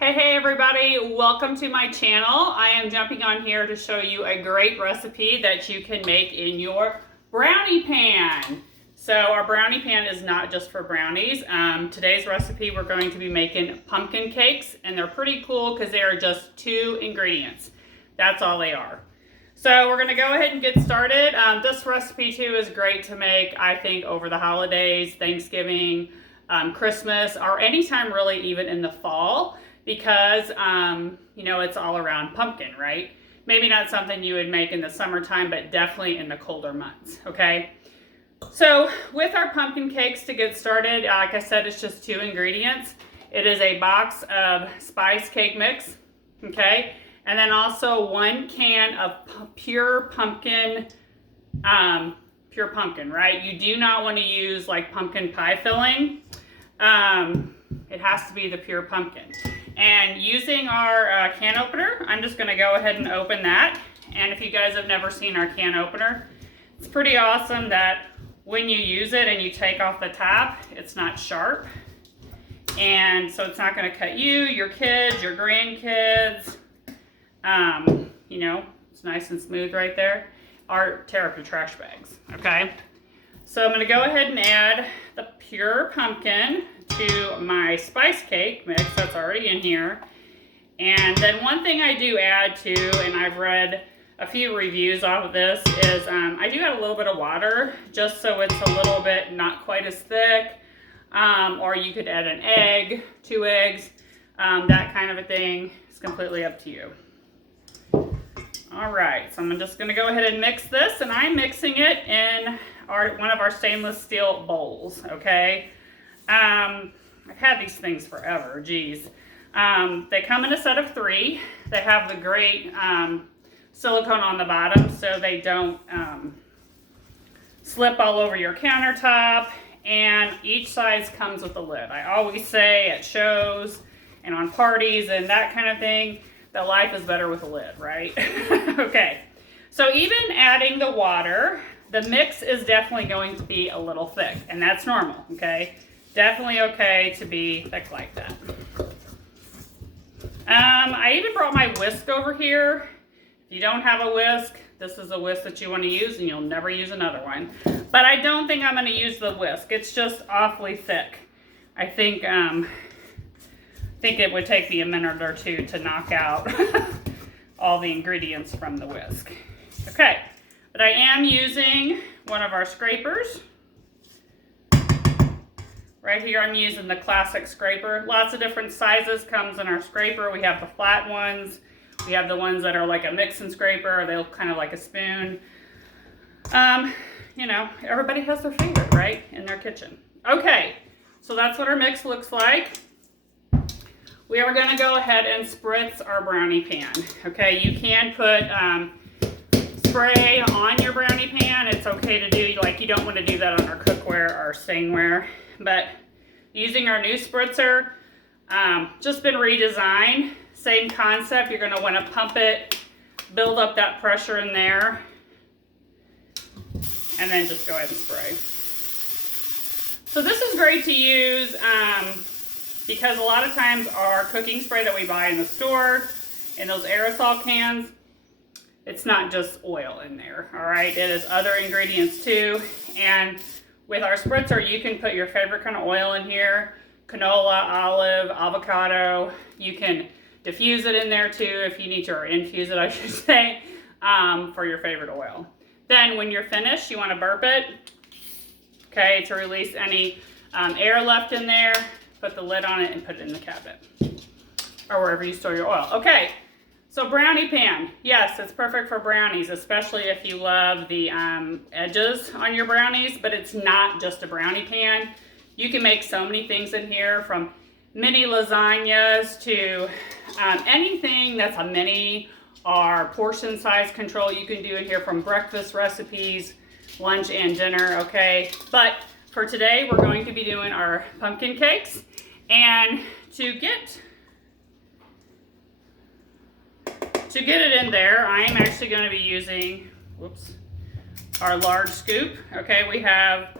Hey everybody, welcome to my channel. I am jumping on here to show you a great recipe that you can make in your brownie pan. So our brownie pan is not just for brownies. Today's recipe we're going to be making pumpkin cakes, and they're pretty cool because they are just 2 ingredients. That's all they are. So we're going to go ahead and get started. This recipe too is great to make, I think, over the holidays, Thanksgiving, Christmas, or anytime really even in the fall. Because, you know, it's all around pumpkin, right? Maybe not something you would make in the summertime, but definitely in the colder months, okay? So with our pumpkin cakes, to get started, like I said, it's just 2 ingredients. It is a box of spice cake mix, okay? And then also 1 can of pure pumpkin, right? You do not want to use like pumpkin pie filling. It has to be the pure pumpkin. And using our can opener, I'm just going to go ahead and open that. And if you guys have never seen our can opener, it's pretty awesome that when you use it and you take off the top, it's not sharp. And so it's not going to cut you, your kids, your grandkids. You know, it's nice and smooth right there. Or tear up your trash bags, okay? So I'm going to go ahead and add the pure pumpkin to my spice cake mix that's already in here. And then one thing I do add to, and I've read a few reviews off of this, is I do add a little bit of water just so it's a little bit not quite as thick. Or you could add an egg, 2 eggs, that kind of a thing. It's completely up to you. All right, so I'm just going to go ahead and mix this, and I'm mixing it in one of our stainless steel bowls, okay? I've had these things forever, geez. They come in a set of 3. They have the great silicone on the bottom so they don't slip all over your countertop, and each size comes with a lid. I always say at shows and on parties and that kind of thing that life is better with a lid, right? Okay, so even adding the water, the mix is definitely going to be a little thick, and that's normal, okay? Definitely okay to be thick like that. I even brought my whisk over here. If you don't have a whisk, this is a whisk that you want to use, and you'll never use another one. But I don't think I'm going to use the whisk. It's just awfully thick. I think it would take me a minute or 2 to knock out all the ingredients from the whisk. Okay, but I am using one of our scrapers. Right here I'm using the classic scraper. Lots of different sizes comes in our scraper. We have the flat ones. We have the ones that are like a mixing scraper, or they'll kind of like a spoon. You know, everybody has their favorite, right, in their kitchen. Okay, so that's what our mix looks like. We are going to go ahead and spritz our brownie pan. Okay, you can put spray on your brownie pan. It's okay to do, like, you don't want to do that on our cookware or stainware. But using our new spritzer, just been redesigned. Same concept. You're going to want to pump it, build up that pressure in there, and then just go ahead and spray. So this is great to use because a lot of times our cooking spray that we buy in the store, in those aerosol cans, it's not just oil in there, all right? It is other ingredients too. And with our spritzer, you can put your favorite kind of oil in here, canola, olive, avocado. You can diffuse it in there too if you need to, or infuse it, I should say, for your favorite oil. Then when you're finished, you want to burp it, okay, to release any air left in there. Put the lid on it and put it in the cabinet or wherever you store your oil. Okay, so brownie pan. Yes, it's perfect for brownies, especially if you love the edges on your brownies, but it's not just a brownie pan. You can make so many things in here, from mini lasagnas to anything that's a mini or portion size control you can do in here, from breakfast recipes, lunch and dinner, okay? But for today, we're going to be doing our pumpkin cakes. And to get it in there, I'm actually going to be using, our large scoop. Okay, we have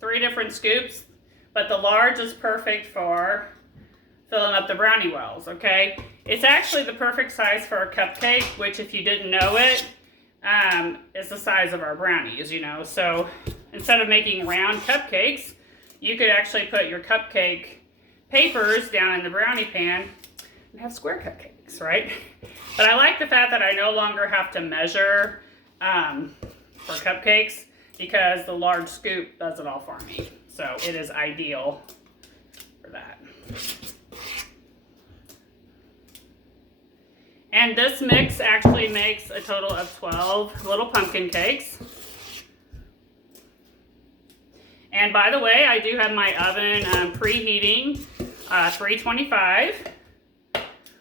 3 different scoops, but the large is perfect for filling up the brownie wells, okay? It's actually the perfect size for a cupcake, which if you didn't know it, is the size of our brownies, you know. So instead of making round cupcakes, you could actually put your cupcake papers down in the brownie pan and have square cupcakes, right? But I like the fact that I no longer have to measure for cupcakes because the large scoop does it all for me. So it is ideal for that. And this mix actually makes a total of 12 little pumpkin cakes. And by the way, I do have my oven preheating 325.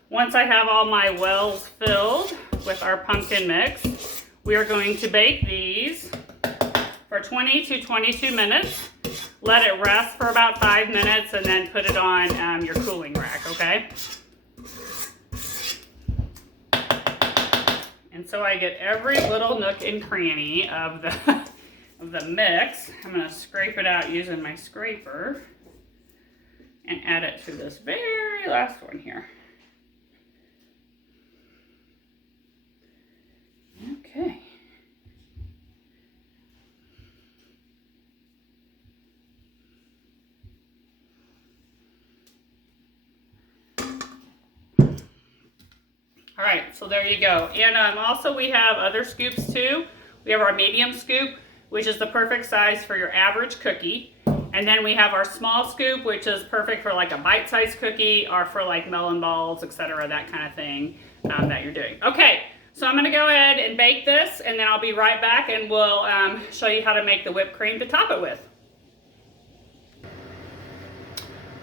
Once I have all my wells filled with our pumpkin mix, we are going to bake these for 20 to 22 minutes. Let it rest for about 5 minutes and then put it on your cooling rack, okay? And so I get every little nook and cranny of the mix. I'm going to scrape it out using my scraper and add it to this very last one here. Okay. All right, so there you go. And also we have other scoops too. We have our medium scoop, which is the perfect size for your average cookie. And then we have our small scoop, which is perfect for like a bite-sized cookie or for like melon balls, etc., that kind of thing that you're doing. Okay, so I'm gonna go ahead and bake this, and then I'll be right back and we'll show you how to make the whipped cream to top it with.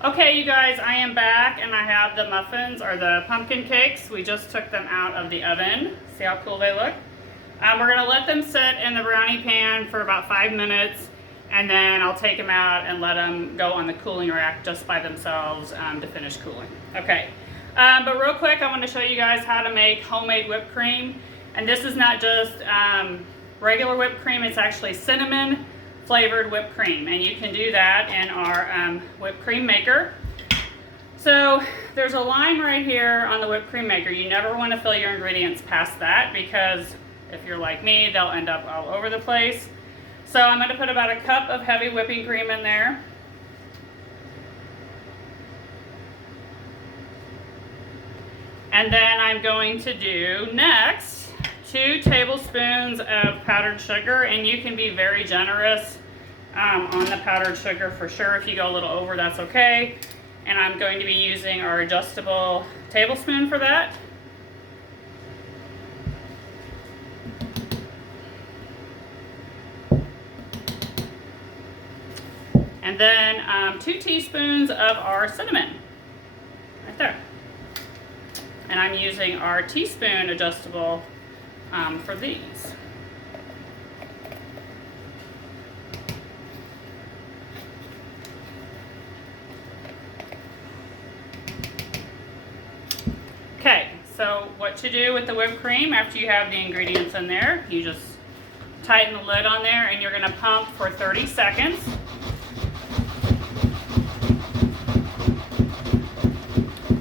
Okay, you guys, I am back and I have the muffins or the pumpkin cakes. We just took them out of the oven. See how cool they look? We're gonna let them sit in the brownie pan for about 5 minutes, and then I'll take them out and let them go on the cooling rack just by themselves to finish cooling. Okay, but real quick, I want to show you guys how to make homemade whipped cream. And this is not just regular whipped cream, it's actually cinnamon flavored whipped cream, and you can do that in our whipped cream maker. So there's a line right here on the whipped cream maker. You never want to fill your ingredients past that, because if you're like me, they'll end up all over the place. So I'm going to put about a cup of heavy whipping cream in there. And then I'm going to do next 2 tablespoons of powdered sugar, and you can be very generous on the powdered sugar for sure. If you go a little over, that's okay. And I'm going to be using our adjustable tablespoon for that. And then 2 teaspoons of our cinnamon, right there. And I'm using our teaspoon adjustable for these. Okay, so what to do with the whipped cream after you have the ingredients in there, you just tighten the lid on there and you're going to pump for 30 seconds.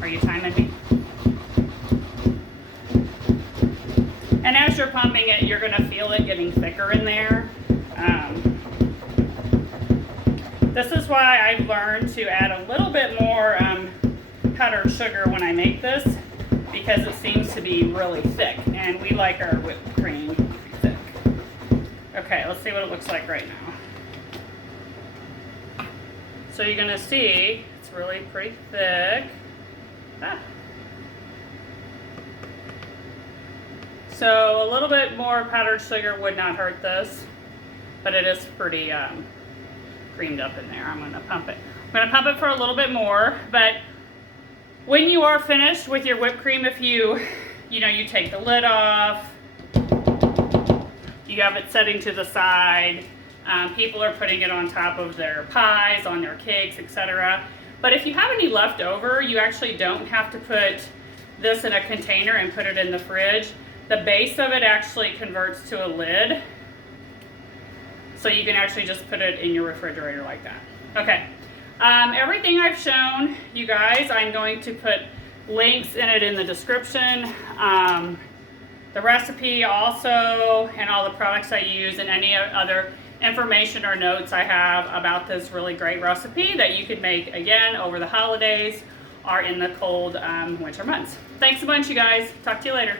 Are you timing me? And as you're pumping it, you're going to feel it getting thicker in there. This is why I've learned to add a little bit more powdered sugar when I make this, because it seems to be really thick, and we like our whipped cream thick. Okay, let's see what it looks like right now. So you're going to see it's really pretty thick. So a little bit more powdered sugar would not hurt this, but it is pretty creamed up in there. I'm going to pump it. I'm going to pump it for a little bit more, but when you are finished with your whipped cream, if you take the lid off, you have it setting to the side. People are putting it on top of their pies, on their cakes, etc. But if you have any left over, you actually don't have to put this in a container and put it in the fridge. The base of it actually converts to a lid, so you can actually just put it in your refrigerator like that. Okay, Everything I've shown you guys, I'm going to put links in it in the description. The recipe also, and all the products I use, and any other information or notes I have about this really great recipe that you could make again over the holidays or in the cold winter months. Thanks a bunch, you guys. Talk to you later.